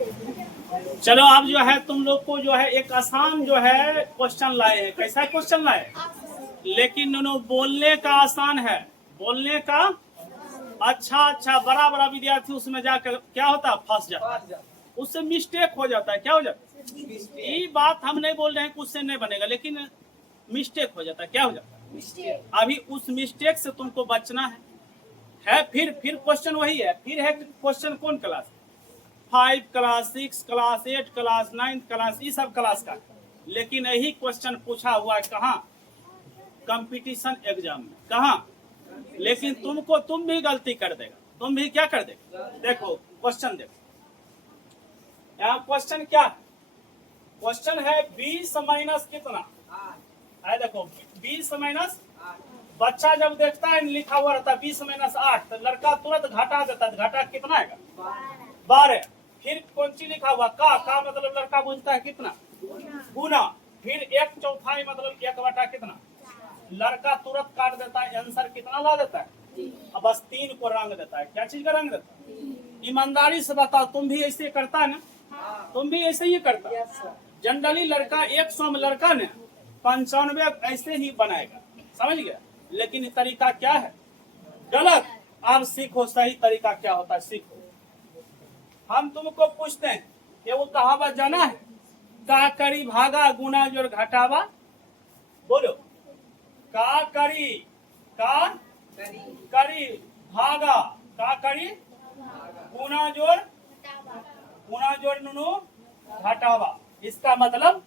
चलो आप जो है तुम लोग को जो है एक आसान जो है क्वेश्चन लाए हैं। कैसा क्वेश्चन लाए? लेकिन दोनों बोलने का आसान है, बोलने का अच्छा बड़ा बड़ा विद्यार्थी उसमें जाकर क्या होता है, फंस जाता है, उससे मिस्टेक हो जाता है। क्या हो जाता है? ये बात हम नहीं बोल रहे हैं कि उससे नहीं बनेगा, लेकिन मिस्टेक हो जाता है। क्या हो जाता है? अभी उस मिस्टेक से तुमको बचना है। फिर क्वेश्चन वही है। फिर है क्वेश्चन कौन class? 5 class 6 class 8 class 9 class, ये सब क्लास का। लेकिन यही क्वेश्चन पूछा हुआ है कहाँ? कंपटीशन एग्जाम में। कहाँ? लेकिन तुम भी गलती कर देगा, तुम भी क्या कर देगा। देखो क्वेश्चन देखो, यहाँ क्वेश्चन क्या है? क्वेश्चन है 20 माइनस कितना है। देखो 20 माइनस, बच्चा जब देखता है लिखा हुआ रहता है 20 माइनस 8, तो लड़का तुरंत घटा देता है। घटा कितना है? 12। फिर कौन सी लिखा हुआ? का मतलब लड़का बुझता है कितना? गुना। फिर 1/4 मतलब 1 कितना? लड़का तुरंत काट देता है, आंसर कितना ला देता है? अब बस 3 को रंग देता है। क्या चीज का रंग देता है? ईमानदारी से बताओ, तुम भी ऐसे करता है ना? तुम भी ऐसे ही करता। जनरली लड़का 100 में लड़का ने 95 ऐसे ही बनाएगा, समझ गया। लेकिन तरीका क्या है? गलत। आप सीखो सही तरीका क्या होता है, सीखो। हम तुमको पूछते हैं ये वो कहावत जाना है? का करी भागा गुना जोड़ घटावा। बोलो, का करी भागा, का करी गुना जोड़ नुनु घटावा। इसका मतलब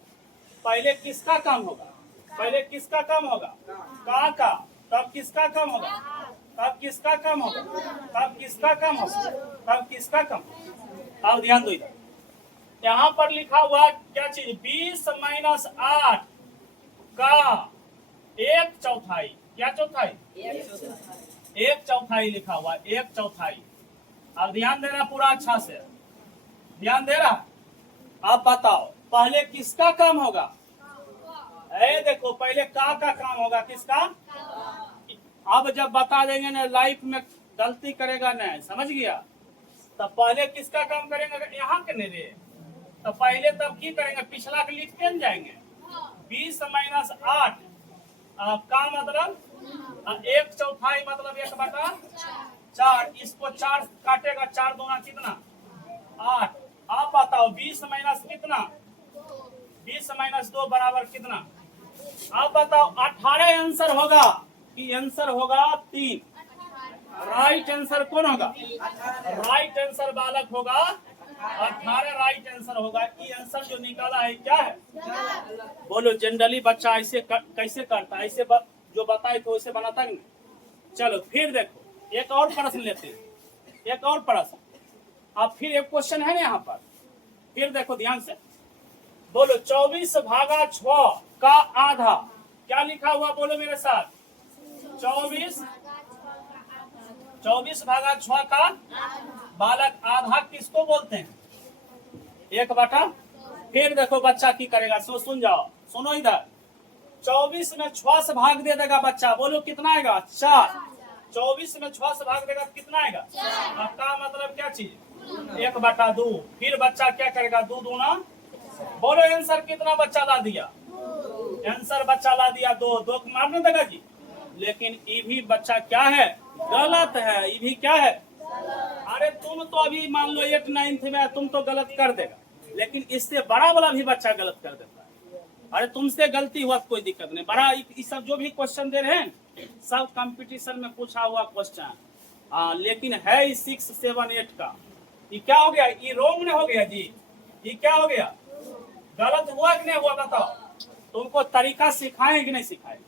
पहले किसका काम होगा? पहले किसका काम होगा? का। तब किसका काम होगा? तब किसका काम होगा? तब किसका काम होगा? तब किसका काम? अब ध्यान दो इधर, यहाँ पर लिखा हुआ क्या चीज? 20 माइनस 8 का 1/4। क्या चौथाई? 1/4 लिखा हुआ, 1/4। अब ध्यान दे रहा पूरा अच्छा से, ध्यान दे रहा। आप बताओ पहले किसका काम होगा? देखो पहले का काम होगा। किसका? अब जब बता देंगे ना लाइफ में गलती करेगा ना, समझ गया। तब पहले किसका काम करेंगे? अगर यहाँ के नहीं रहे तो पहले तब की करेंगे? पिछला के लिखते न जाएंगे। 20 माइनस 8 का मतलब 1/4 मतलब 1/4। इसको 4 काटेगा, 4 दूना कितना? 8। आप बताओ 20 माइनस कितना? 20 माइनस 2 बराबर कितना? आप बताओ 18 आंसर होगा कि आंसर होगा 3? राइट आंसर कौन होगा? राइट आंसर बालक होगा 18। राइट आंसर होगा। ये आंसर जो निकाला है क्या है? बोलो जनरली बच्चा ऐसे कैसे करता है? ऐसे जो बताए तो वैसे बनाता है नहीं। चलो फिर देखो एक और प्रश्न लेते हैं, एक और प्रश्न। अब फिर एक क्वेश्चन है ना यहाँ पर, फिर देखो ध्यान से। बोलो 24 भागा 6 का आधा। क्या लिखा हुआ? बोलो मेरे साथ। 24 भागा 6 का बालक आधा किसको बोलते हैं? 1/। फिर देखो बच्चा की करेगा, सुन जाओ, सुनो इधर। 24 में 6 से भाग दे देगा बच्चा। बोलो कितना आएगा? 4। 24 में 6 से भाग देगा कितना आएगा? का मतलब क्या चीज? 1/2। फिर बच्चा क्या करेगा? 2 दूना। बोलो आंसर कितना बच्चा ला दिया? आंसर बच्चा ला दिया 2। 2 को मारने देगा जी। लेकिन ये भी बच्चा क्या है? गलत है। ये भी क्या है? अरे तुम तो अभी मान लो 8 9 में तुम तो गलत कर देगा, लेकिन इससे बड़ा वाला भी बच्चा गलत कर देता है। अरे तुमसे गलती हुआ कोई दिक्कत नहीं। बड़ा ये सब जो भी क्वेश्चन दे रहे हैं सब कंपटीशन में पूछा हुआ क्वेश्चन। लेकिन है 6 7 8 का। ये क्या हो गया? ये रोंग नहीं हो गया जी? ये क्या हो गया? गलत हुआ कि नहीं हुआ? बताओ। तुमको तरीका सिखाए कि नहीं सिखाए?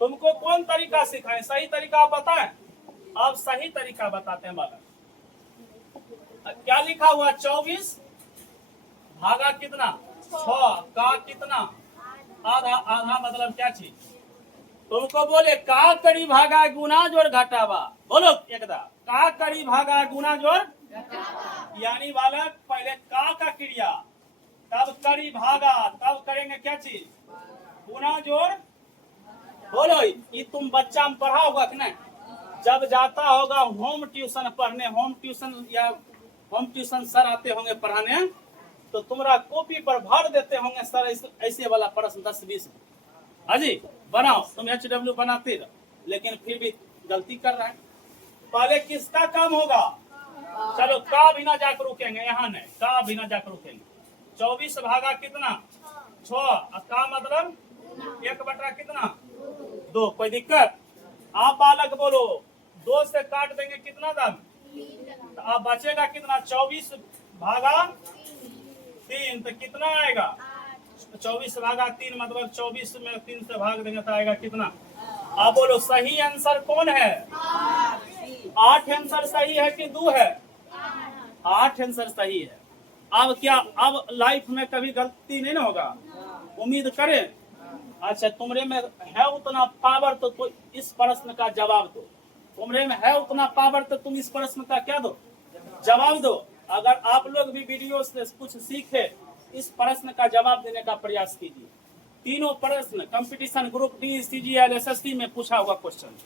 तुमको कौन तरीका सिखाए? सही तरीका आप बताएं। अब सही तरीका बताते हैं बालक। क्या लिखा हुआ? 24 भागा कितना? 6 का कितना? आधा। आधा मतलब क्या चीज? तुमको बोले का करी भागा गुना जोड़ घटावा। बोलो एकदा, का करी भागा गुना जोड़। यानी बालक पहले का क्रिया, तब करी भागा, तब करेंगे क्या चीज? गुना जोड़। बोलो ये तुम बच्चा में पढ़ा होगा कि नहीं? जब जाता होगा होम ट्यूशन पढ़ने, होम ट्यूशन या होम ट्यूशन सर आते होंगे पढ़ाने, तो तुम्हारा कॉपी पर भर देते होंगे सर ऐसे वाला प्रश्न 10-20 हाजी बनाओ। तुम HW बनाते रहो, लेकिन फिर भी गलती कर रहा है। पहले किसका काम होगा? चलो का बिना जाकर रुकेंगे, यहाँ नहीं, का बिना जाकर रुकेंगे। 24 भागा कितना? 6। का मतलब 1 कितना? 2। कोई दिक्कत? आप बालक बोलो, 2 से काट देंगे कितना दाम? तो अब बचेगा कितना? 24 भागा 3, तो कितना आएगा? 24 भागा 3 मतलब 24 में 3 से भाग देंगे तो आएगा कितना? अब बोलो सही आंसर कौन है? 8 आंसर सही है कि 2 है? 8 आंसर सही है। अब क्या, अब लाइफ में कभी गलती नहीं ना होगा, उम्मीद करें। अच्छा, तुम्हारे में है उतना पावर तो इस प्रश्न का जवाब दो। तुम्हारे में है उतना पावर तो तुम इस प्रश्न का क्या दो? जवाब दो। अगर आप लोग भी वीडियो से कुछ सीखे, इस प्रश्न का जवाब देने का प्रयास कीजिए। तीनों प्रश्न competition group D, CGL, SSC में पूछा हुआ क्वेश्चन।